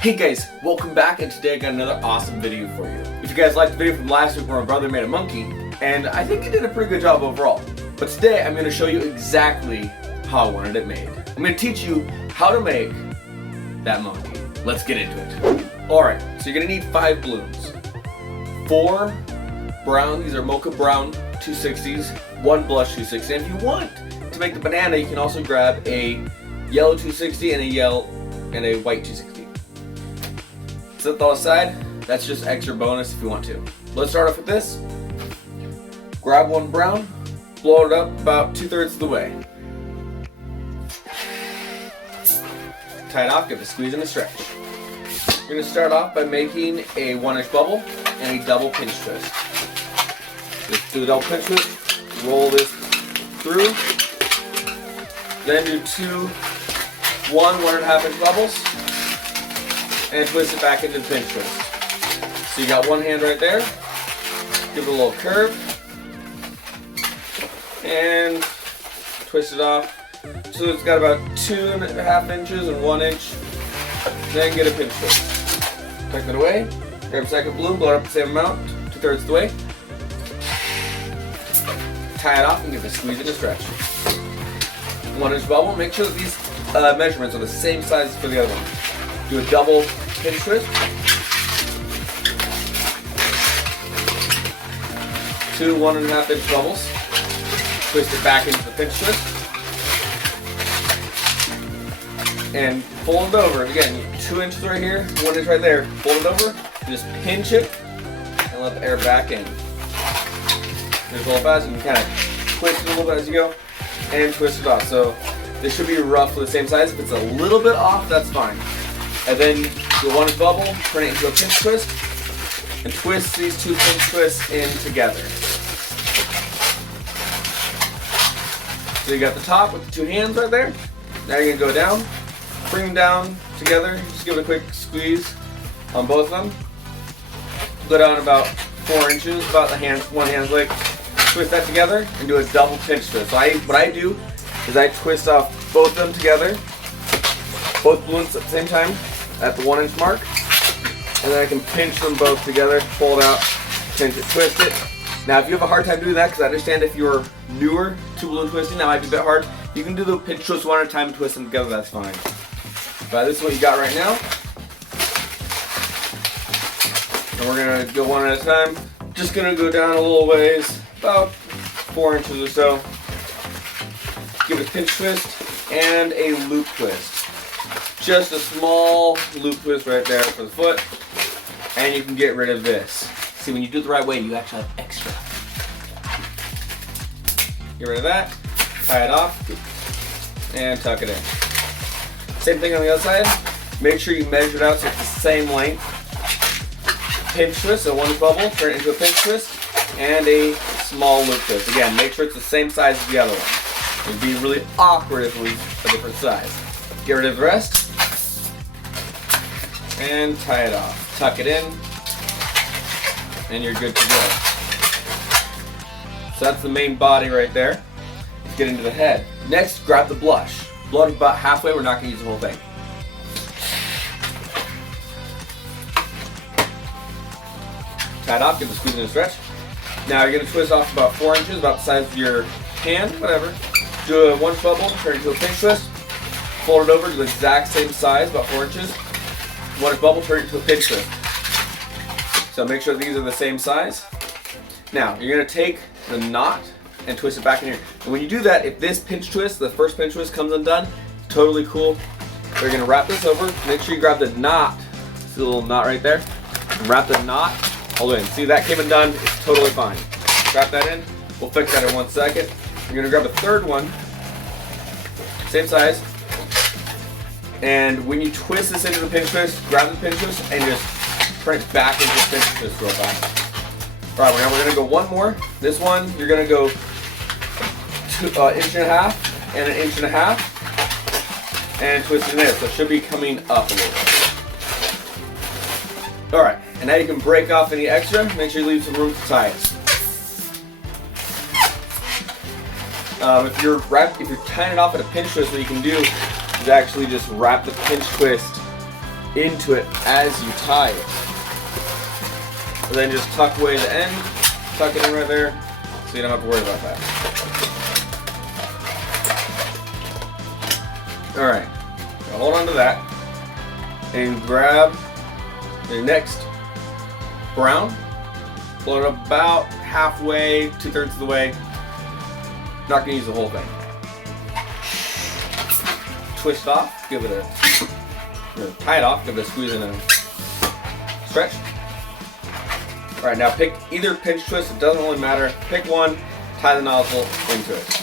Hey guys, welcome back, and today I got another awesome video for you. If you guys liked the video from last week where my brother made a monkey, and I think he did a pretty good job overall. But today I'm going to show you exactly how I wanted it made. I'm going to teach you how to make that monkey. Let's get into it. Alright, so you're going to need 5 balloons. 4 brown, these are mocha brown 260s, 1 blush 260. And if you want to make the banana, you can also grab a yellow 260 and a white 260. Set that aside. That's just extra bonus if you want to. Let's start off with this. Grab 1 brown, blow it up about 2/3 of the way. Tie it off, give it a squeeze and a stretch. You're going to start off by making a 1-inch bubble and a double pinch twist. Just do the double pinch twist, roll this through, then do 1.5 inch bubbles, and twist it back into the pinch twist. So you got one hand right there, give it a little curve, and twist it off. So it's got about 2.5 inches and 1 inch. Then get a pinch twist. Tuck it away, grab a second balloon, blow it up the same amount, 2/3 of the way. Tie it off and give it a squeeze and a stretch. 1-inch bubble, make sure that these measurements are the same size as for the other one. Do a double pinch twist. 2 1.5 inch bubbles. Twist it back into the pinch twist. And fold it over. Again, 2 inches right here, 1 inch right there. Fold it over, and just pinch it, and let the air back in. Just roll it fast, and you can kind of twist it a little bit as you go, and twist it off. So this should be roughly the same size. If it's a little bit off, that's fine. And then do a 1-inch bubble, turn it into a pinch twist, and twist these 2 pinch twists in together. So you got the top with the 2 hands right there. Now you're going to go down, bring them down together, just give it a quick squeeze on both of them. Go down about 4 inches, about one hand's length. Twist that together and do a double pinch twist. So what I do is I twist off both of them together, both balloons at the same time at the 1 inch mark, and then I can pinch them both together, pull it out, pinch it, twist it. Now if you have a hard time doing that, because I understand if you're newer to balloon twisting, that might be a bit hard, you can do the pinch twist one at a time and twist them together, that's fine. But this is what you got right now. And we're going to go one at a time. Just going to go down a little ways, about 4 inches or so. Give it a pinch twist and a loop twist. Just a small loop twist right there for the foot, and you can get rid of this. See, when you do it the right way, you actually have extra. Get rid of that, tie it off, and tuck it in. Same thing on the other side. Make sure you measure it out so it's the same length. Pinch twist, so 1 bubble, turn it into a pinch twist, and a small loop twist. Again, make sure it's the same size as the other one. It would be really awkward if it was a different size. Get rid of the rest, and tie it off. Tuck it in, and you're good to go. So that's the main body right there. Let's get into the head. Next, grab the blush. Blow it about halfway, we're not going to use the whole thing. Tie it off, give it a squeeze and a stretch. Now you're going to twist off about 4 inches, about the size of your hand, whatever. Do a 1-inch bubble, turn it into a pinch twist. Fold it over to the exact same size, about 4 inches. 1-inch bubble, turn it into a pinch twist. So make sure these are the same size. Now, you're going to take the knot and twist it back in here. And when you do that, if this pinch twist, the first pinch twist comes undone, totally cool. We're going to wrap this over. Make sure you grab the knot. See the little knot right there? Wrap the knot all the way in. See, that came undone. It's totally fine. Wrap that in. We'll fix that in 1 second. You're going to grab a third one, same size. And when you twist this into the pinch twist, grab the pinch twist and just turn it back into the pinch twist real fast. Alright, now we're going to go one more. This one, you're going to go 1.5 inches and 1.5 inches and twist it in there. So it should be coming up a little bit. Alright, and now you can break off any extra. Make sure you leave some room to tie it. If you're tying it off at a pinch twist, what you can do is actually just wrap the pinch twist into it as you tie it. And then just tuck away the end, tuck it in right there, so you don't have to worry about that. Alright, now hold on to that, and grab the next brown, blow it up about halfway, 2/3 of the way. Not going to use the whole thing. Twist off, give it a, tie it off, give it a squeeze and a stretch. Alright, now pick either pinch twist, it doesn't really matter. Pick one, tie the nozzle into it.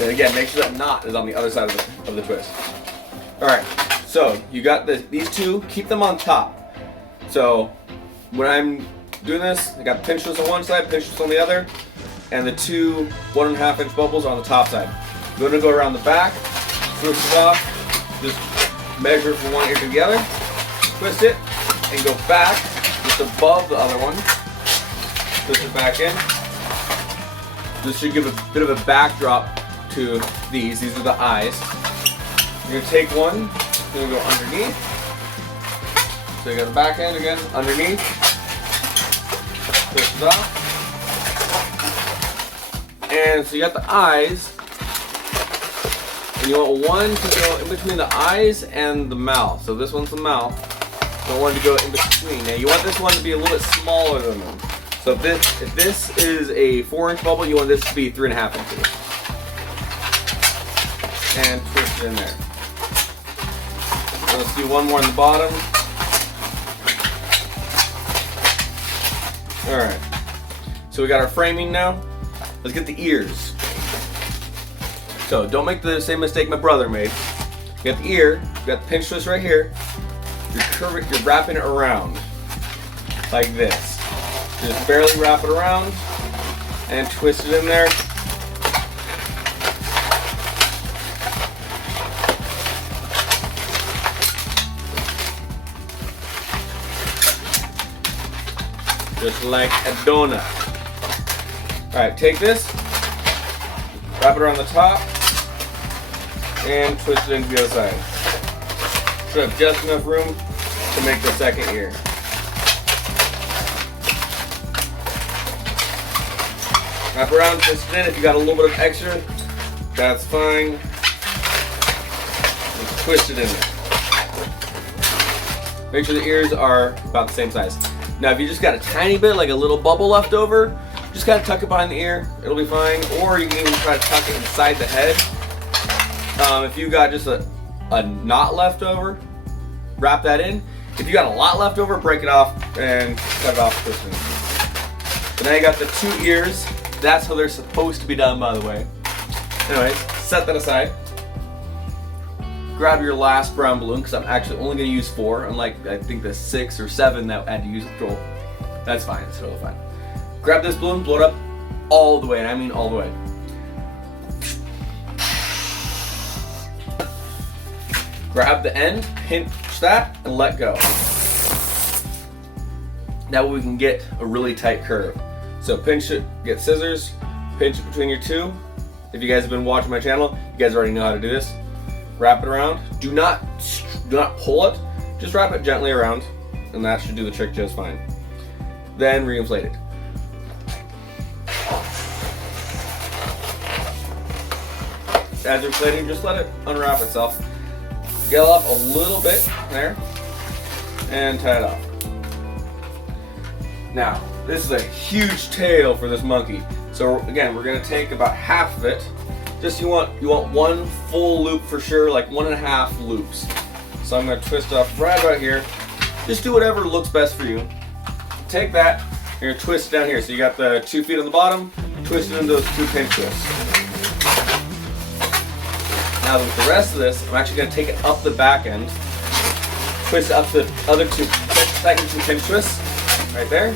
And again, make sure that knot is on the other side of the twist. Alright, so you got these two, keep them on top. So when I'm doing this, I got the pinch twist on one side, pinch twist on the other, and the two 1.5 inch bubbles are on the top side. I'm going to go around the back, twist it off, just measure from one ear to the other, twist it, and go back just above the other one, twist it back in. This should give a bit of a backdrop to these. These are the eyes. You're going to take one, you're going to go underneath. So you got the back end again, underneath, twist it off. And so you got the eyes, and you want one to go in between the eyes and the mouth. So this one's the mouth. You want one to go in between. Now you want this one to be a little bit smaller than them. So if this is a 4-inch bubble, you want this to be 3.5 inches. And twist it in there. So let's do one more in the bottom. Alright. So we got our framing now. Let's get the ears. So don't make the same mistake my brother made. You got the ear, you got the pinch twist right here. You're wrapping it around like this. Just barely wrap it around and twist it in there. Just like a donut. Alright, take this, wrap it around the top, and twist it into the other side. Should have just enough room to make the second ear. Wrap around, twist it in. If you got a little bit of extra, that's fine. Just twist it in there. Make sure the ears are about the same size. Now if you just got a tiny bit, like a little bubble left over, just kind of tuck it behind the ear, it'll be fine. Or you can even try to tuck it inside the head. If you got just a knot left over, wrap that in. If you got a lot left over, break it off and cut it off. So now you got the two ears. That's how they're supposed to be done, by the way. Anyways, set that aside. Grab your last brown balloon, because I'm actually only going to use 4, unlike I think the 6 or 7 that I had to use control. That's fine, it's totally fine. Grab this balloon, blow it up all the way, and I mean all the way. Grab the end, pinch that, and let go. That way we can get a really tight curve. So pinch it, get scissors, pinch it between your two. If you guys have been watching my channel, you guys already know how to do this. Wrap it around. Do not pull it, just wrap it gently around, and that should do the trick just fine. Then re-inflate it. As you're inflating, just let it unwrap itself. Get off a little bit there, and tie it off. Now, this is a huge tail for this monkey. So again, we're gonna take about half of it. Just you want one full loop for sure, like 1.5 loops. So I'm gonna twist off right about here. Just do whatever looks best for you. Take that, you're gonna twist it down here. So you got the 2 feet on the bottom, twist it into those 2 pinch twists. Now with the rest of this, I'm actually gonna take it up the back end, twist it up to the other second 2 pinch twists, right there.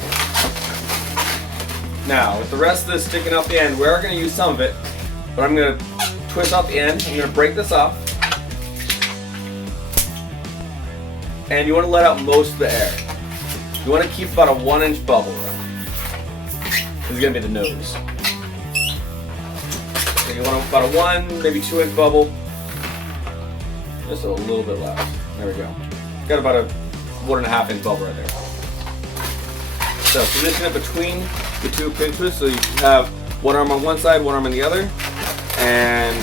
Now, with the rest of this sticking out the end, we are going to use some of it, but I'm going to twist out the end. I'm going to break this off. And you want to let out most of the air. You want to keep about a 1-inch bubble. This is going to be the nose. So you want about a 1, maybe 2-inch bubble. Just a little bit left. There we go. Got about a 1.5 inch bubble right there. So position it between the two pinch twists, so you have one arm on one side, one arm on the other, and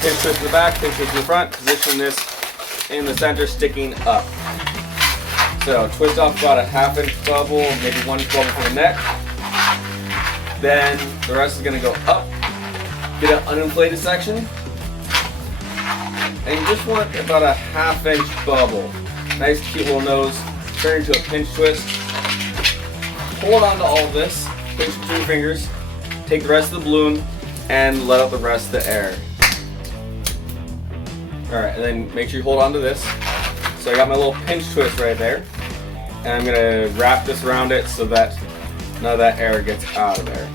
pinch twist in the back, pinch twist in the front. Position this in the center, sticking up. So twist off about a 1/2 inch bubble, maybe 1 inch bubble for the neck. Then the rest is going to go up. Get an uninflated section, and you just want about a 1/2 inch bubble. Nice cute little nose. Turn into a pinch twist. Hold on to all of this. Pinch with 2 fingers. Take the rest of the balloon and let out the rest of the air. Alright, and then make sure you hold on to this. So I got my little pinch twist right there. And I'm going to wrap this around it so that none of that air gets out of there.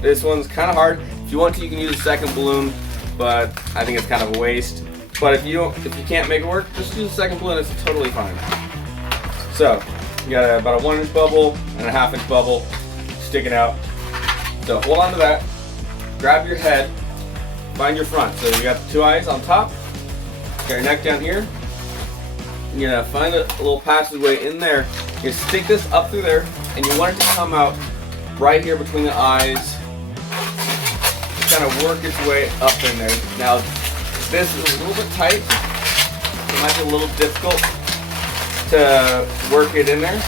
This one's kind of hard. If you want to, you can use a second balloon, but I think it's kind of a waste. But if you can't make it work, just use a second balloon. It's totally fine. So you got about a 1 inch bubble and a 1/2 inch bubble sticking out. So hold on to that. Grab your head. Find your front. So you got the 2 eyes on top. Got your neck down here. You're gonna find a little passageway in there. You stick this up through there, and you want it to come out right here between the eyes. Kind of work its way up in there. Now, this is a little bit tight. It might be a little difficult to work it in there.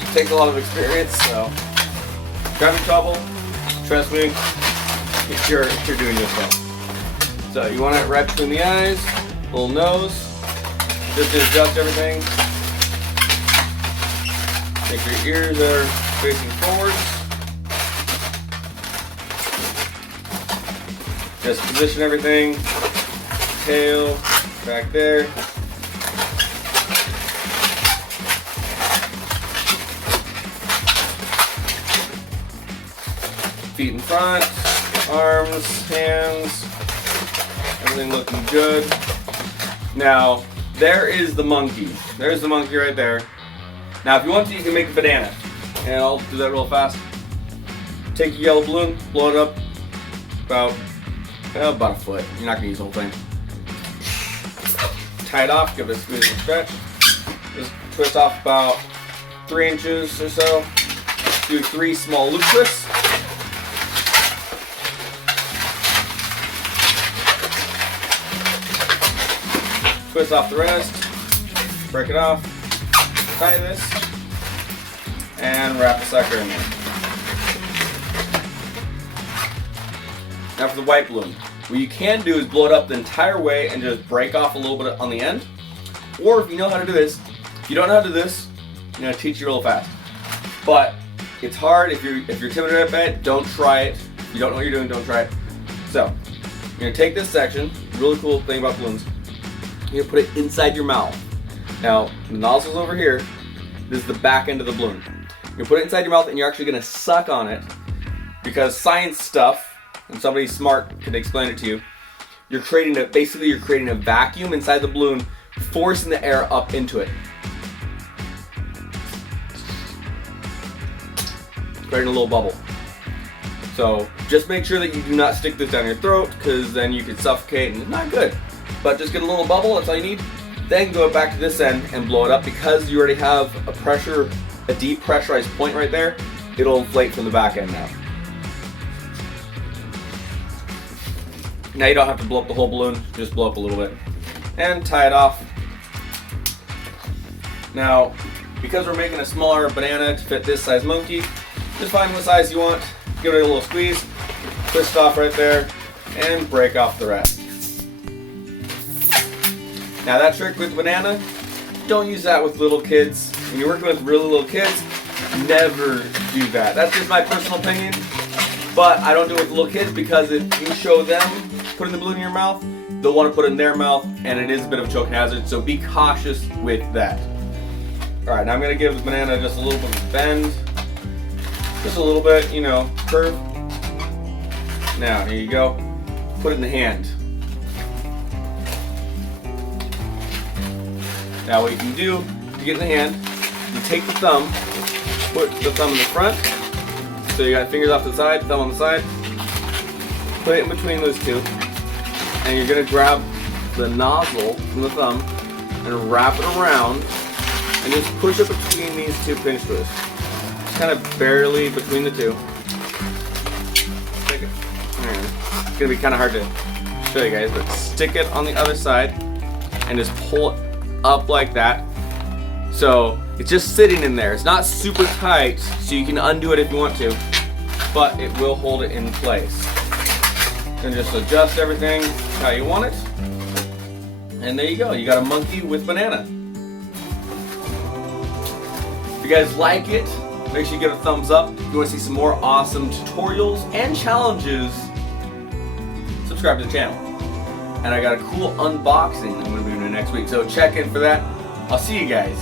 It takes a lot of experience, so grab your trouble. Trust me, if you're doing this well. So you want it right between the eyes, little nose. Just to adjust everything. Make sure your ears are facing forwards. Just position everything. Tail back there. Feet in front, arms, hands, everything looking good. Now, there is the monkey. There's the monkey right there. Now, if you want to, you can make a banana. And I'll do that real fast. Take your yellow balloon, blow it up about a foot. You're not going to use the whole thing. Tie it off, give it a squeeze and stretch. Just twist off about 3 inches or so. Do 3 small loop twists. Twist off the rest, break it off, tie this, and wrap the sucker in there. Now for the white balloon. What you can do is blow it up the entire way and just break off a little bit on the end. Or if you know how to do this, if you don't know how to do this, I'm going to teach you real fast. But it's hard. If you're timid about it, don't try it. If you don't know what you're doing, don't try it. So, you're going to take this section, really cool thing about balloons. You're going to put it inside your mouth. Now, the nozzle's over here. This is the back end of the balloon. You're going to put it inside your mouth and you're actually going to suck on it, because science stuff, and somebody smart can explain it to you, you're creating a vacuum inside the balloon, forcing the air up into it. Creating a little bubble. So just make sure that you do not stick this down your throat, because then you could suffocate and it's not good. But just get a little bubble, that's all you need. Then go back to this end and blow it up. Because you already have a depressurized point right there, it'll inflate from the back end now. Now you don't have to blow up the whole balloon, just blow up a little bit. And tie it off. Now, because we're making a smaller banana to fit this size monkey, just find what size you want, give it a little squeeze, twist off right there, and break off the rest. Now that trick with the banana, don't use that with little kids. When you're working with really little kids, never do that. That's just my personal opinion, but I don't do it with little kids, because if you show them putting the balloon in your mouth, they'll want to put it in their mouth, and it is a bit of a choking hazard, so be cautious with that. Alright, now I'm going to give the banana just a little bit of a bend. Just a little bit, curve. Now, here you go. Put it in the hand. Now what you can do to get in the hand, you take the thumb, put the thumb in the front, so you got fingers off to the side, thumb on the side, put it in between those two, and you're going to grab the nozzle from the thumb, and wrap it around and just push it between these two pinch twists. Just kind of barely between the two. Stick it. It's gonna be kind of hard to show you guys, but stick it on the other side and just pull it up like that. So it's just sitting in there. It's not super tight, so you can undo it if you want to, but it will hold it in place. And just adjust everything how you want it. And there you go. You got a monkey with banana. If you guys like it, make sure you give it a thumbs up. If you want to see some more awesome tutorials and challenges, subscribe to the channel. And I got a cool unboxing I'm going to be doing next week, so check in for that. I'll see you guys